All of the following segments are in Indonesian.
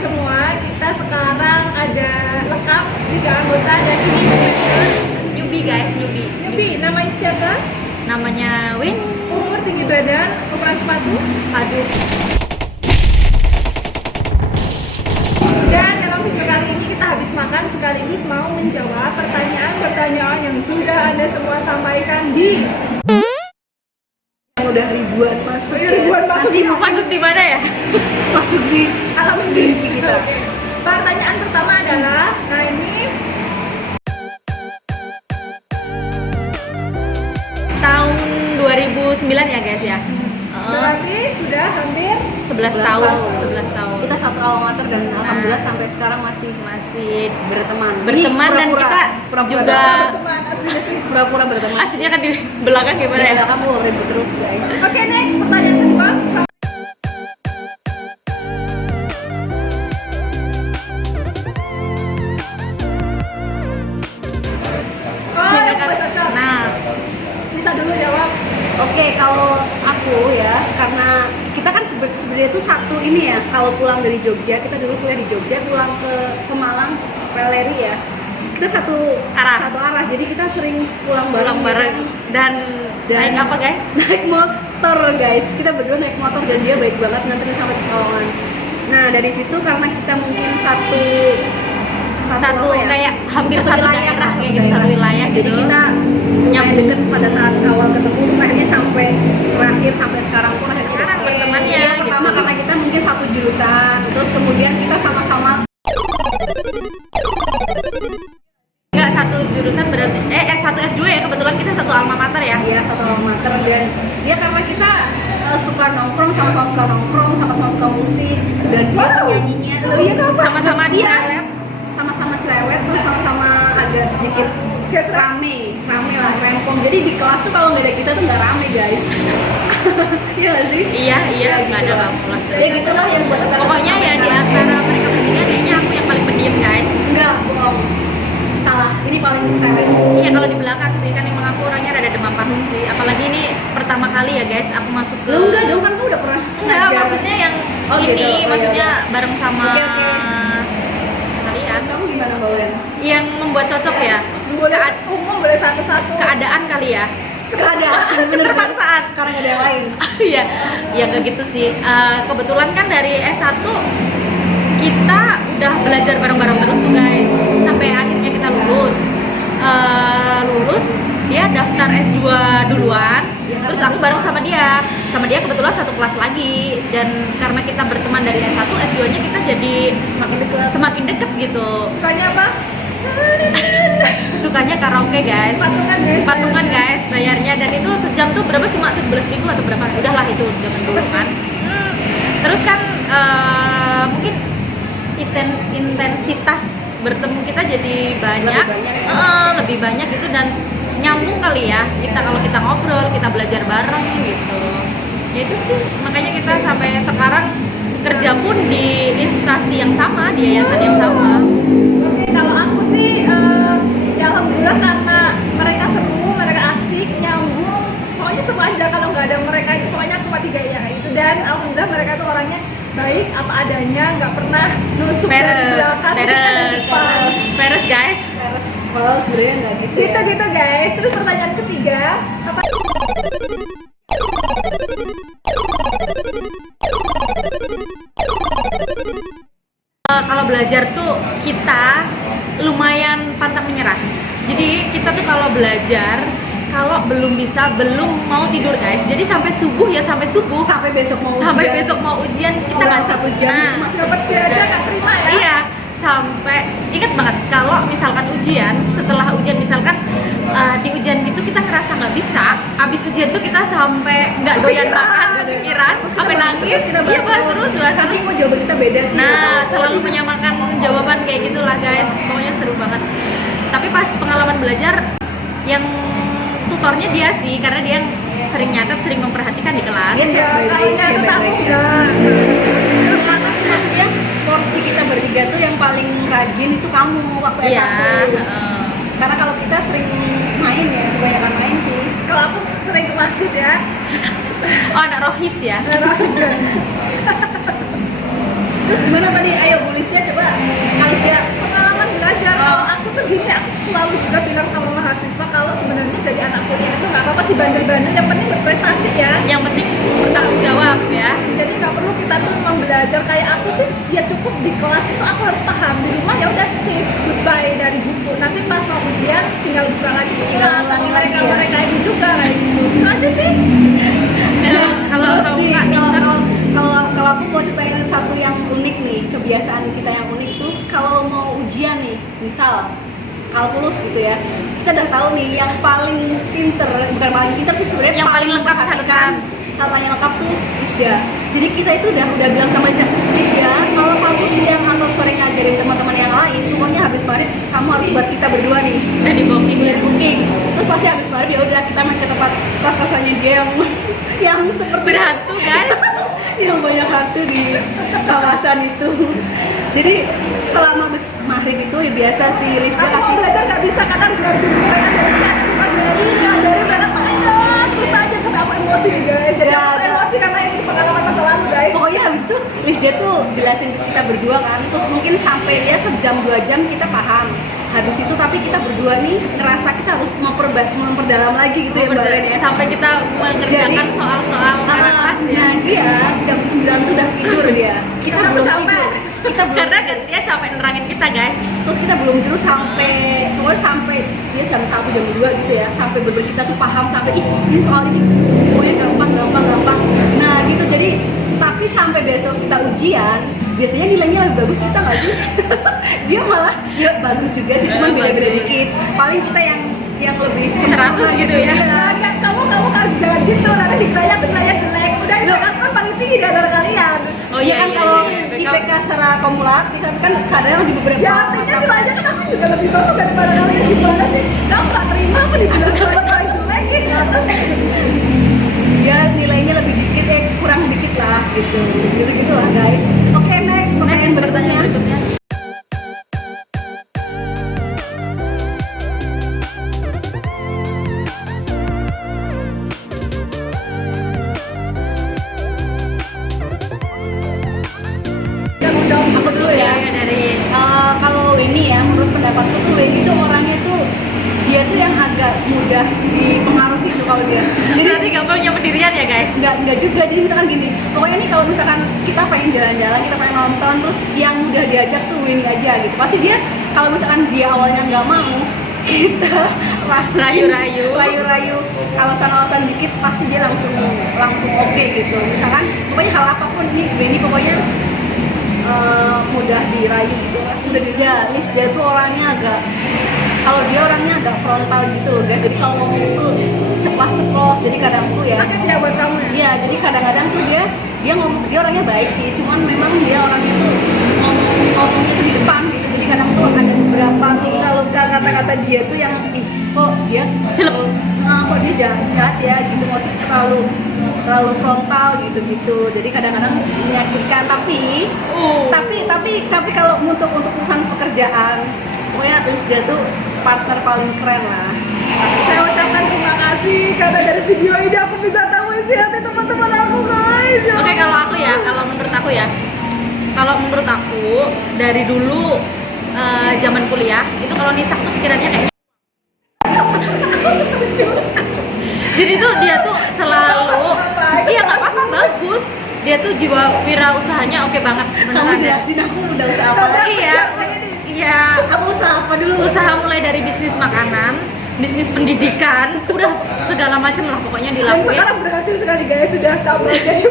semua, kita sekarang ada lengkap 3 anggota dan ini Newbie guys, newbie. namanya siapa? Namanya Win. Umur, tinggi badan, ukuran sepatu. Aduh. Dan dalam video kali ini kita habis makan sekaligus mau menjawab pertanyaan-pertanyaan yang sudah Anda semua sampaikan di Udah ribuan masuk ya. ribuan masuk Nanti mau masuk di mana ya? Masuk di alam mimpi kita. Oke. Pertanyaan pertama adalah, nah ini Tahun 2009 ya guys ya. berarti sudah hampir 11 tahun. 11 tahun. Kita satu alma mater dan alhamdulillah sampai sekarang masih Masih berteman. dan kita juga berteman aslinya sih. pura-pura berteman. aslinya kan di belakang gimana ya? Ya, kamu ribut terus guys. Oke, next pertanyaan kedua. Oh, yang Mbak Caca. Nah, Bisa dulu jawab. Oke, kalau aku ya, karena kita kan sebenarnya itu satu ini ya. Kalau pulang dari Jogja, kita dulu kuliah di Jogja, pulang ke Pemalang, Peleri ya. Kita satu arah. Jadi kita sering pulang bareng. dan naik apa guys? Naik motor guys. Kita berdua naik motor dan dia baik banget nganterin sampai Pekalongan. Nah, dari situ karena kita mungkin satu Satu apa ya? kayak hampir satu wilayah daerah lah, kayak gitu, satu wilayah Jadi gitu. kita Nyambung. nyambung deket pada saat awal ketemu, terus akhirnya sampai terakhir sampai sekarang pun akhirnya Sekarang deket. bertemannya, Iya, pertama gitu. karena kita mungkin satu jurusan, terus kemudian kita sama-sama Enggak satu jurusan berarti satu S2 ya, kebetulan kita satu alma mater ya. ya satu alma mater dan ya karena kita suka nongkrong, sama-sama suka nongkrong, sama-sama suka musik dan dia penyanyinya terus Sama-sama dia cerewet. sama-sama cerewet terus sama-sama agak sedikit rame lah, rempong. Jadi di kelas tuh kalau nggak ada kita tuh nggak rame guys. Iya nggak sih? Iya, Ya, nggak ada gitu. kamu lah. Ya gitulah yang buat kita Pokoknya ya di antara mereka bertiga kayaknya aku yang paling pendiam guys. enggak bohong, salah, ini paling cerewet. Iya kalau di belakang sih kan emang aku orangnya rada demam panggung sih. Apalagi ini pertama kali ya guys aku masuk ke. Lu enggak dong, kan kamu udah pernah Enggak, ngajar. maksudnya yang Oh, ini gitu. Oh, maksudnya iya. bareng sama Oke. kalian Kamu gimana Mbak Wen? yang membuat cocok ya. Boleh umum, boleh satu-satu. Keadaan kali ya. Keadaan bener terpaksaan karena nggak ada yang lain. Iya, ya nggak gitu sih. Kebetulan kan dari S1 kita udah belajar bareng-bareng terus tuh guys, sampai akhirnya kita lulus. Lulus, dia daftar S2 duluan, Ya, terus karena aku bareng sama dia. Sama dia kebetulan satu kelas lagi, dan karena kita berteman dari S1, S2-nya kita jadi semakin deket gitu. Sukanya apa? Sukanya karaoke guys. Patungan guys. Bayarnya, dan itu sejam tuh berapa, cuma 17.000 atau berapa, udahlah itu zaman dulu kan. Terus kan mungkin intensitas bertemu kita jadi banyak, lebih banyak gitu, dan nyambung kali ya kita kalau kita ngobrol, kita belajar bareng gitu. Ya itu sih, makanya kita sampai sekarang kerja pun di instansi yang sama, di yayasan yang sama. Oke, kalau aku sih ya alhamdulillah karena mereka seru, mereka asik, nyambung. Pokoknya seru aja kalau nggak ada mereka itu, pokoknya aku mati gaya itu. Dan alhamdulillah mereka tuh orangnya baik apa adanya, nggak pernah nusuk dari belakang, nusuknya dari depan. Peres guys. Kalau sebenarnya nggak gitu ya. Gitu guys. Terus pertanyaan ketiga, apa? Kalau belajar tuh kita lumayan pantang menyerah. Jadi kita tuh kalau belajar, kalau belum mau tidur guys. Jadi sampai subuh ya, sampai Besok mau ujian kita Ulang nggak 1 jam. Nah, Masih dapat dia aja nggak terima ya? iya, sampai ingat banget kalau misalkan ujian, setelah ujian misalkan di ujian gitu kita ngerasa nggak bisa, abis ujian tuh kita sampai nggak doyan makan, kepikiran, sampai nangis, kita iya bahas terus. tapi kok jawaban kita beda sih. Nah, selalu menyamakan jawaban kayak gitulah guys. Pokoknya seru banget. Tapi pas pengalaman belajar, yang tutornya dia sih, karena dia yang sering nyatet, sering memperhatikan di kelas. Dia cek baik-baik. Tapi maksudnya porsi kita bertiga tuh yang paling rajin itu kamu waktu Iya. S1. Karena kalau kita sering main ya, kebanyakan main sih. Kalau aku sering ke masjid ya. Oh, anak rohis ya. Terus gimana tadi? Ayo Bu Lisda coba Kalisda. Pengalaman belajar, kalau aku tuh gini, aku selalu juga bilang sama mahasiswa kalau sebenarnya jadi anak kuliah itu nggak apa-apa sih bandel-bandel, yang penting berprestasi ya. Yang penting bertanggung jawab ya. Jadi nggak perlu kita tuh cuma belajar kayak aku sih, ya cukup di kelas itu aku harus paham, di rumah ya udah sip goodbye dari buku, nanti pas mau ujian tinggal buka lagi Tinggal ulangi lagi ya. mereka ini juga kayak gitu, itu aja sih. Nah, kalau Terus kamu nih, nggak pinter, kalau aku mau ceritain satu yang unik nih, kebiasaan kita yang unik tuh kalau mau ujian nih, misal kalkulus gitu ya, kita udah tahu nih yang paling pinter, bukan paling pinter sih sebenarnya, Yang paling lengkap memperhatikan catatan lengkap tuh Lisda. Jadi kita itu udah bilang sama Lisda, kalau kamu siang atau sore ngajarin teman-teman yang lain, pokoknya habis maghrib kamu harus buat kita berdua nih. udah di booking ya. Booking. Terus pasti habis maghrib ya udah kita main ke tempat kos-kosannya dia yang seperti Berhantu guys. yang banyak hantu di kawasan itu. Jadi selama maghrib itu ya biasa si Lisda Aku mau kasih belajar nggak bisa, karena harus ngajarin mereka dari chat, ngajarin mereka makanya terus aja sampai aku emosi nih guys. Jadi Ya, aku ada. emosi karena ini pengalaman masa lalu guys. pokoknya habis itu Lisda tuh jelasin ke kita berdua kan, terus mungkin sampai ya sejam 2 jam kita paham. Habis itu tapi kita berdua nih ngerasa kita harus memperdalam lagi gitu ya Mbak Ren ya. Sampai kita mengerjakan Jadi, soal-soal kelas ya. nah dia jam 9 tuh udah tidur dia. Kita Karena belum aku capek. tidur. Kita belum Karena kan dia capek nerangin kita guys. terus kita belum tidur sampai pokoknya sampai dia jam 1 jam 2 gitu ya, sampai bener kita tuh paham sampai ih ini soal ini pokoknya gampang. Nah gitu, jadi tapi sampai besok kita ujian biasanya nilainya lebih bagus kita nggak sih? Dia malah dia bagus juga sih, cuman beda-beda Bagus. dikit, paling kita yang lebih 100 gitu ya. Kan kamu harus jangan gitu, nanti dikaya jelek. Udah itu aku kan paling tinggi di antara kalian. Oh Ya iya kan iya. kalau iya. IPK secara kumulatif tapi kan kadang di beberapa Ya artinya itu aja kan aku juga lebih bagus daripada kalian, gimana sih? Kamu nggak terima aku dibilang paling jelek gitu. ya nilainya lebih dikit kurang dikit lah gitu lah guys. Oke, next pertanyaan berikutnya. berikutnya. Yang mau jawab Aku dulu ya. Ya dari Kalau Weni ya, menurut pendapatku tuh Weni tuh orangnya tuh dia tuh yang agak mudah dipengaruhi tuh kalau dia. Jadi berarti gak punya pendirian ya guys. nggak juga, jadi misalkan gini, pokoknya nih kalau misalkan kita pengen jalan-jalan, kita pengen nonton, terus yang mudah diajak tuh Weni aja gitu. Pasti dia kalau misalkan dia awalnya nggak mau, kita rayu-rayu alasan-alasan dikit, pasti dia langsung oke gitu. Misalkan pokoknya hal apapun nih Weni pokoknya mudah dirayu gitu. Udah dia Lisda tuh orangnya kalau dia orangnya agak frontal gitu loh guys, jadi kalau ngomong tuh ceplas-ceplos, jadi kadang tuh ya sakit ya buat kamu ya? iya, jadi kadang-kadang tuh dia ngomong, dia orangnya baik sih, cuman memang dia orangnya tuh ngomongnya tuh di depan gitu, jadi kadang tuh ada beberapa luka-luka kata-kata dia tuh yang kok dia Celep. kok dia jahat ya gitu, maksudnya terlalu frontal gitu, jadi kadang-kadang menyakitkan, tapi kalau untuk urusan pekerjaan pokoknya Lisda tuh partner paling keren lah. Saya ucapkan terima kasih karena dari video ini aku bisa tahu isi hati teman-teman aku guys. Oke, kalau aku ya, kalau menurut aku dari dulu zaman kuliah itu kalau Nisak tuh pikirannya kayaknya jadi tuh dia tuh selalu iya nggak apa-apa, bagus, dia tuh jiwa wirausahanya oke banget Kamu beneran deh. jelasin aku udah usaha apa Ada lagi? Iya, iya, Aku usaha apa dulu? usaha mulai dari bisnis makanan, bisnis pendidikan, udah segala macam lah pokoknya Dan dilakuin. sekarang berhasil sekali guys, sudah cabut jadi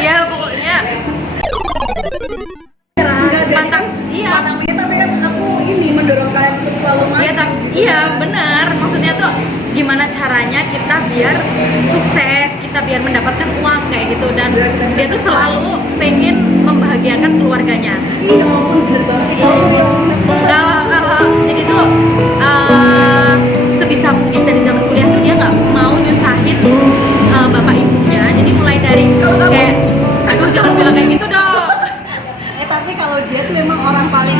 Iya pokoknya Enggak deh, Pantang, kan iya. pantangnya, tapi kan aku ini mendorong kalian untuk selalu maju. iya tapi iya benar, maksudnya tuh gimana caranya kita biar sukses, kita biar mendapatkan uang kayak gitu, dan Biar kita bisa dia tuh sukses. selalu pengen membahagiakan keluarganya. Iya ampun, bener banget nih kamu yang Kalau jadi tuh sebisa mungkin dari zaman kuliah tuh dia nggak mau nyusahin bapak ibunya, jadi mulai dari kayak aduh jangan bilang kayak gitu dong. tapi kalau dia tuh memang orang paling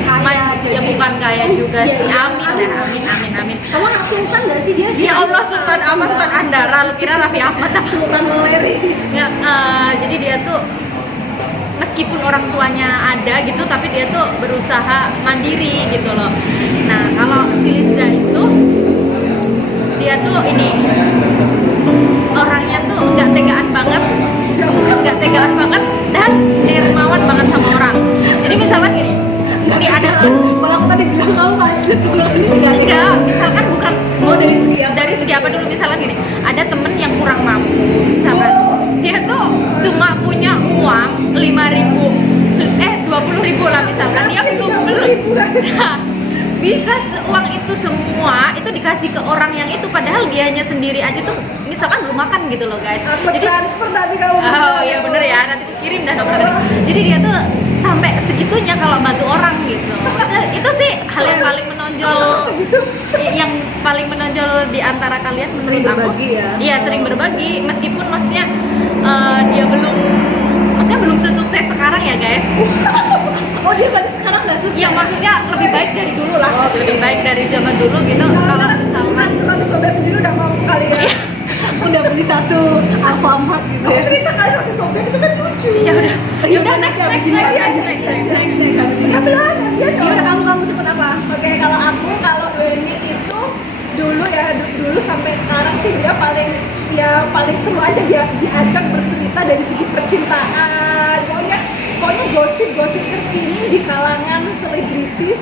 kaya, Ya bukan kaya juga Iya, sih, iya, amin. Kamu anak sultan gak sih dia? Ya Allah, Sultan Ahmad bukan Andara, lu kira Raffi Ahmad apa? Sultan Maleri. Ya, jadi dia tuh orang tuanya ada gitu, tapi dia tuh berusaha mandiri gitu loh. Nah kalau si Lisda itu dia tuh ini orangnya tuh nggak tegaan banget dan dermawan banget sama orang. Jadi misalkan gini, ini ada Kalau aku tadi bilang kamu atlet bola ini enggak, misalkan bukan dari segi apa? dari segi apa dulu, misalkan gini, ada temen yang kurang mampu, misalkan dia tuh cuma punya uang 20.000 lah misalkan, dia belum nah, bisa uang itu semua itu dikasih ke orang yang itu, padahal dianya sendiri aja tuh misalkan belum makan gitu loh guys. Jadi transfer tadi kamu. Oh iya bener ya, nanti aku kirim dah nomor tadi. Jadi dia tuh sampai segitunya kalau bantu orang gitu. Itu sih hal yang paling menonjol, yang paling menonjol di antara kalian menurut Sering aku. berbagi ya? Iya sering berbagi, meskipun maksudnya dia belum sesukses sekarang ya guys. Oh dia berarti sekarang nggak sukses. Yang maksudnya lebih baik dari dulu lah, Oh, lebih baik dari zaman dulu gitu. Kalau misalkan kalau disobek sendiri udah mau kali ya. Udah beli satu Alfamart gitu ya. Cerita kali waktu sobek itu kan lucu. ya udah next Habis ini habis ini. Ya belum, dia Ya udah kamu cepet apa? Oke, kalau Weni itu dulu sampai sekarang sih dia paling seru aja dia diajak bercerita dari segi percintaan. Pokoknya gosip terkini di kalangan selebritis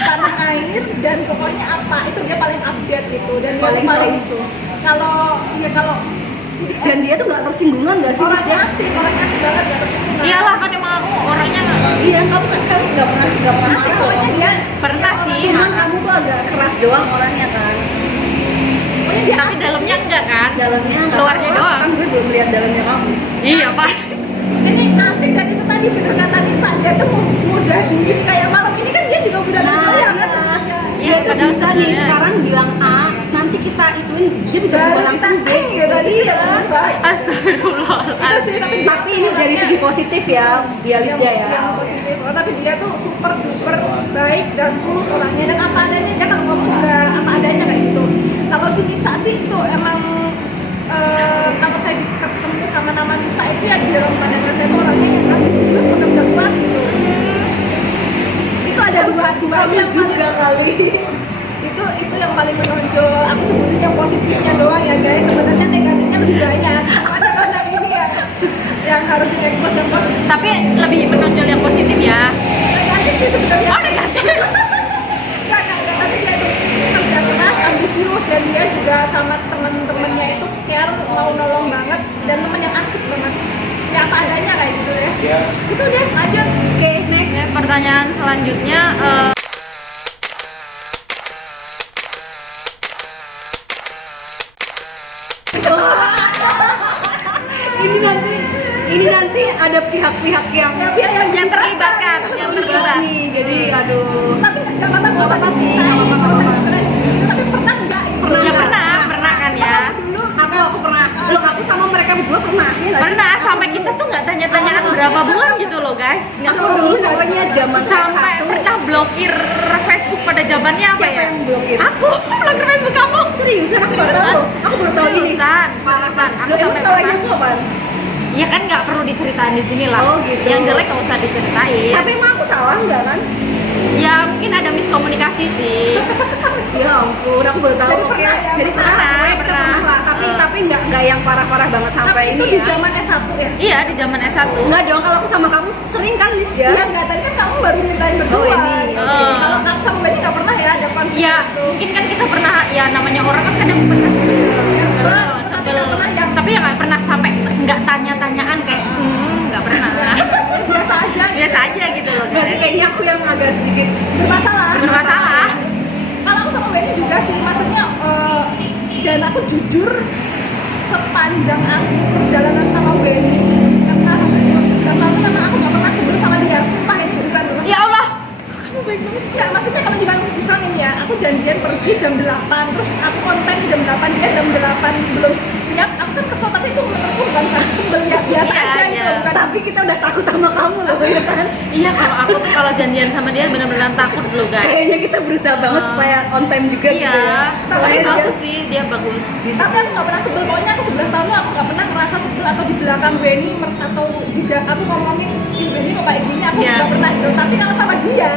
tanah air, dan pokoknya apa itu dia paling update gitu, dan dia Paling paling tahu itu. kalau Dan dia tuh nggak tersinggungan nggak sih? orangnya asik banget, gak tersinggung. iyalah kan emang aku orangnya Iya, kamu nggak pernah Asik, marah pokoknya loh. dia pernah sih. Cuman kamu tuh agak keras doang orangnya kan. pokoknya dia Tapi asik dalamnya sih. enggak kan? Dalamnya nggak Luarnya apa-apa. doang. Kan gue belum lihat dalamnya kamu. Iya pas. Ini asik, dan itu tadi bener kata Nisa, dia tuh mudah di kayak malam ini kan dia juga mudah Nah, ya iya. kan. Iya, Dia tuh padahal bisa nih sebenarnya- sekarang bilang A, nanti kita ituin dia bisa berubah Baru kita langsung B gitu. iya baik. Astagfirullahaladzim. Tapi ini dari segi positif ya, Bialisda ya. Yang positif. Oh, tapi dia tuh super duper baik dan tulus orangnya, dan apa adanya dia kalau ngomong juga apa adanya kayak gitu. Kalau si Nisa sih itu emang kalau saya ketemu sama nama Nisa itu ya di dalam pandangan saya tuh orangnya yang ambisius, pekerja keras gitu. Itu ada dua Kamu yang juga kali. itu yang paling menonjol. Aku sebutin yang positifnya doang ya guys, sebenarnya negatifnya lebih banyak. Ada karena ini ya yang harus diekspos yang positif. Tapi lebih menonjol yang positif ya. Negatif sih sebenarnya. Oh negatif. Enggak, tapi dia itu kerja keras, ambisius, dan dia juga sama temen-temennya itu care, mau nolong banget, dan temen yang asik banget. Ya apa adanya kayak gitu ya. Itu deh, lanjut. Oke, next. Oke, pertanyaan selanjutnya Ini nanti ada pihak-pihak yang yang terlibatkan, yang terlibat. nih. Jadi aduh. Tapi nggak apa-apa, nggak apa-apa sih. Nggak apa-apa. Tapi pernah nggak? Ya pernah kan ya. Dulu Aku pernah. Loh, aku sama mereka berdua pernah. Ya nggak sih? Pernah sampai kita tuh nggak tanya-tanyaan berapa bulan gitu loh guys. Nggak Aku dulu pokoknya zaman sampai S1. pernah blokir Facebook pada zamannya apa Siapa ya? yang blokir? Aku blokir Facebook kamu. Seriusan aku baru tahu. Aku baru tahu ini. Seriusan, Parah seriusan. kan? Aku Loh, emang sampai salahnya pernah. aku apaan? Ya kan nggak perlu diceritain di sini lah. Oh, gitu. Yang jelek nggak usah diceritain. Tapi emang aku salah nggak kan? Ya mungkin ada miskomunikasi sih. Ya ampun, aku baru tahu. Jadi Oke, pernah ya? jadi pernah. Pernah, Pokoknya kita pernah. pernah lah. Tapi nggak yang parah-parah banget sampai tapi itu ini di ya. zaman S1 ya? Iya di zaman S1. Enggak dong, kalau aku sama kamu sering kan Lisda? Iya, nggak, tadi kan kamu baru nyeritain berdua. Oh, ini. Oke. Kalau kamu sama Benny nggak pernah ya ada konflik Ya gitu? mungkin kan kita pernah, ya namanya orang kan kadang pernah Tapi nggak pernah yang tapi ya nggak pernah sampai nggak tanya-tanyaan kayak nggak pernah. biasa aja. Biasa aja gitu loh Berarti guys. kayaknya aku yang agak sedikit Bermasalah. Bermasalah. Kalau aku sama Benny juga sih, maksudnya dan aku jujur sepanjang aku perjalanan sama Benny karena sampai 19 tahun memang aku nggak pernah sebel sama dia. Sumpah ini bukan terus. Ya Allah. Kamu baik banget. Nggak, maksudnya kalau di misalnya nih ya, aku janjian pergi jam 8, terus aku konten jam 8, dia jam 8 belum siap, aku kan kesel, tapi itu menurutku bukan sebel ya, biasa Iya, aja iya. gitu. Bukan, tapi kita udah takut sama kamu loh, ya kan? Iya kalau aku tuh kalau janjian sama dia benar-benar takut dulu guys. Kayaknya kita berusaha banget supaya on time juga Iya. gitu ya. Tapi Soalnya bagus sih, dia bagus. tapi aku nggak pernah sebel, pokoknya aku 11 tahun tuh aku nggak pernah ngerasa sebel atau di belakang belakang Benny atau di aku ngomongin ih Benny kok kayak gini aku Iya. nggak pernah gitu. Tapi kalau sama dia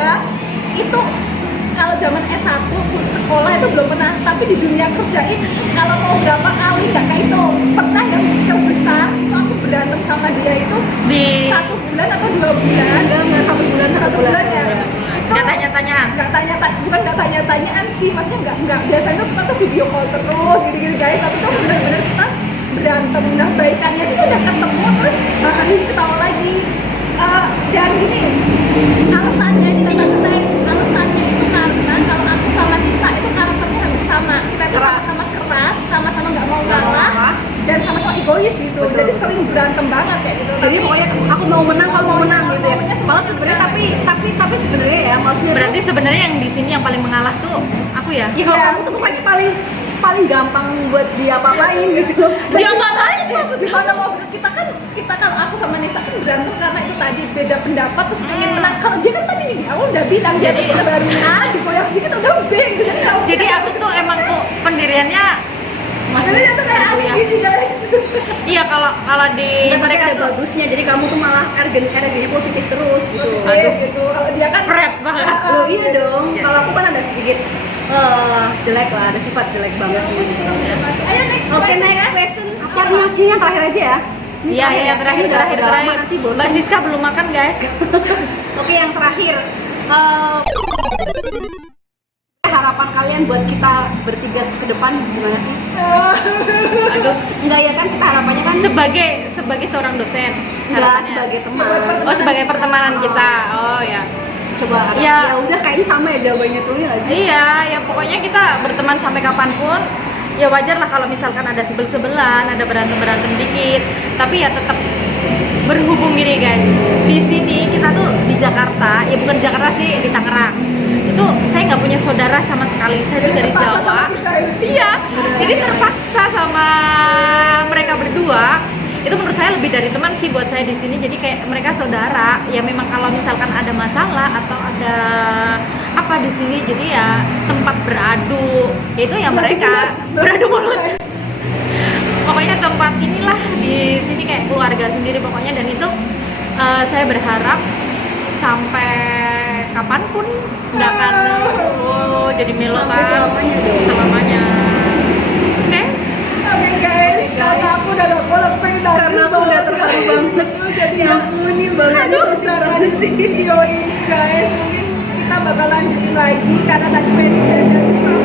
itu kalau zaman S1 sekolah itu belum pernah, tapi di dunia kerja ini kalau mau berapa kali nggak kayak itu pernah yang terbesar itu aku berantem sama dia itu Di 1 bulan atau 2 bulan Enggak 1 bulan, 1 bulan ya itu nggak tanya-tanyaan. bukan nggak tanya-tanyaan sih, maksudnya nggak biasanya tuh kita tuh video call terus gini-gini guys, tapi tuh benar-benar kita berantem. Nah baikannya itu udah ketemu terus baik ketawa lagi. Dan gini alasannya kita ceritain alasannya itu karena kalau aku sama Nisa itu karakternya hampir sama, kita itu sama-sama keras, sama-sama nggak mau ngalah dan sama-sama egois gitu. Betul, Jadi betul. sering berantem banget kayak gitu. Jadi pokoknya aku mau menang, kamu mau menang gitu ya. Maunya semuanya Malah sebenarnya tapi sebenarnya ya maksudnya tuh- Berarti sebenarnya yang di sini yang paling mengalah tuh aku ya. ya kalau Iya. kamu tuh pokoknya paling gampang buat diapa-apain gitu loh. Dia ngapain maksud gimana mau kita kan aku sama Nisa kan berantem karena itu tadi beda pendapat terus pengen menang. Kalau dia kan tadi di awal udah bilang dia Jadi- tuh baru digoyang sedikit udah B gitu. Jadi nggak Jadi mungkin aku tuh emang kok pendiriannya Jadi dia tuh kayak Aku aneh ya. gini guys. Iya kalau di Enggak, tapi mereka ada tuh bagusnya. Jadi kamu tuh malah energinya positif terus gitu. Positif gitu. Kalau dia kan Red banget. Loh iya dong. Iya. Kalau aku kan ada sedikit jelek lah, ada sifat jelek banget nih. Ayo next Oke, question next ya. question. Ini yang terakhir aja ya. Ini Iya, ya. yang terakhir, Ini udah lama terakhir. nanti bosan. Mbak Siska belum makan, guys. Oke, yang terakhir. Harapan kalian buat kita bertiga ke depan gimana sih? Aduh, Enggak ya kan kita harapannya kan sebagai seorang dosen. enggak harapannya. sebagai teman. Oh, sebagai pertemanan kita. Oh ya. Coba Ya. ya udah kayaknya sama ya jawabannya tuh ya sih. Iya, ya pokoknya kita berteman sampai kapanpun. Ya wajar lah kalau misalkan ada sebel-sebelan, ada berantem-berantem dikit. Tapi ya tetap berhubung gini guys. Di sini kita tuh di Jakarta, ya bukan Jakarta sih, di Tangerang. Itu saya nggak punya saudara sama sekali. Saya tuh dari Terpaksa Jawa. sama kita ya. Iya, jadi terpaksa sama mereka berdua. Itu menurut saya lebih dari teman sih buat saya di sini. Jadi kayak mereka saudara. Ya memang kalau misalkan ada masalah atau ada apa di sini, jadi ya tempat beradu. Itu ya mereka beradu mulut. Pokoknya tempat inilah di sini kayak keluarga sendiri pokoknya, dan itu saya berharap sampai kapanpun nggak akan jadi melo Sampai kan selamanya dong. selamanya. Oke. Oke guys, karena aku udah gak bolak pengen nangis Karena aku udah terharu banget. Jadi Ya ampunin banget. aduh saran di video ini guys, mungkin kita bakal lanjutin lagi karena tadi Wendy udah janji mau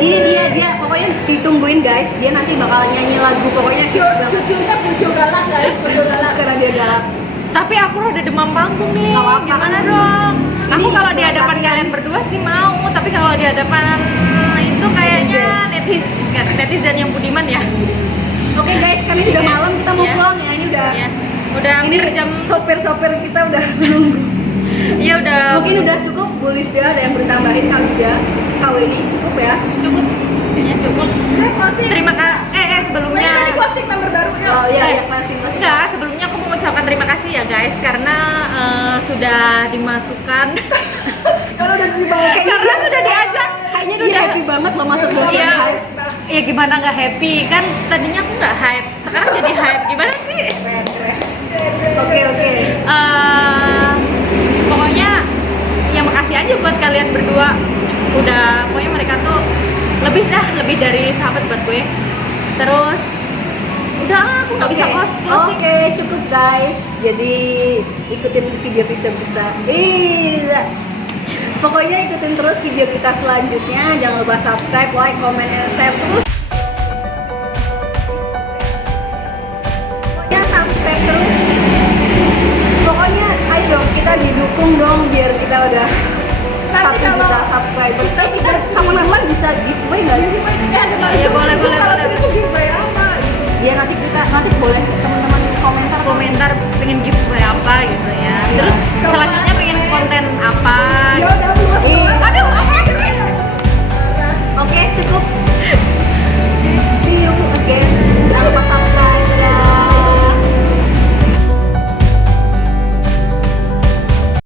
Ini dia pokoknya ditungguin guys. Dia nanti bakal nyanyi lagu pokoknya judulnya Bujo Galak guys, Bujo Galak. karena dia galak. Tapi aku rada demam panggung nih. Nggak apa-apa. Gimana dong? Aku Ini kalau di hadapan bakatnya. kalian berdua sih mau, tapi kalau di hadapan itu kayaknya netizen yang budiman ya. Oke guys, kami udah Iya. malam, kita mau Iya. pulang ya. Ini udah Iya. Udah ini hampir jam. sopir-sopir kita udah menunggu. Iya udah. Mungkin udah cukup Bu Lisda, ada yang bertambahin Kak Lisda. Kau ini cukup ya. cukup. Kayaknya cukup. Closing. Terima kasih. Sebelumnya. Wendy closing member baru ya. Oh iya Eh, ya closing. Enggak, sebelumnya aku mau mengucapkan terima kasih ya guys karena sudah dimasukkan Kalau udah dibawa karena sudah diajak. Kayaknya dia Sudah. happy banget loh masuk dosen Iya. hype. Ya gimana nggak happy kan, tadinya aku nggak hype, sekarang jadi hype. Gimana sih? Oke. Pokoknya ya makasih aja buat kalian berdua, udah pokoknya mereka tuh lebih dari sahabat buat gue. Terus udah aku nggak bisa closing. Oke, cukup guys. Jadi ikutin video-video kita. Pokoknya ikutin terus video kita selanjutnya. Jangan lupa subscribe, like, comment, and share terus. Pokoknya subscribe terus. Pokoknya ayo dong kita didukung dong biar kita udah Nanti 1 juta kalau subscriber. kita Kita kapan-kapan bisa giveaway nggak sih? Iya, boleh. Itu giveaway apa? Ya nanti boleh teman-teman Komentar pengen giveaway apa gitu ya. Terus selanjutnya pengen konten apa? Ya udah luas Ih, banget. Aduh, Oke, cukup. See you again. Jangan lupa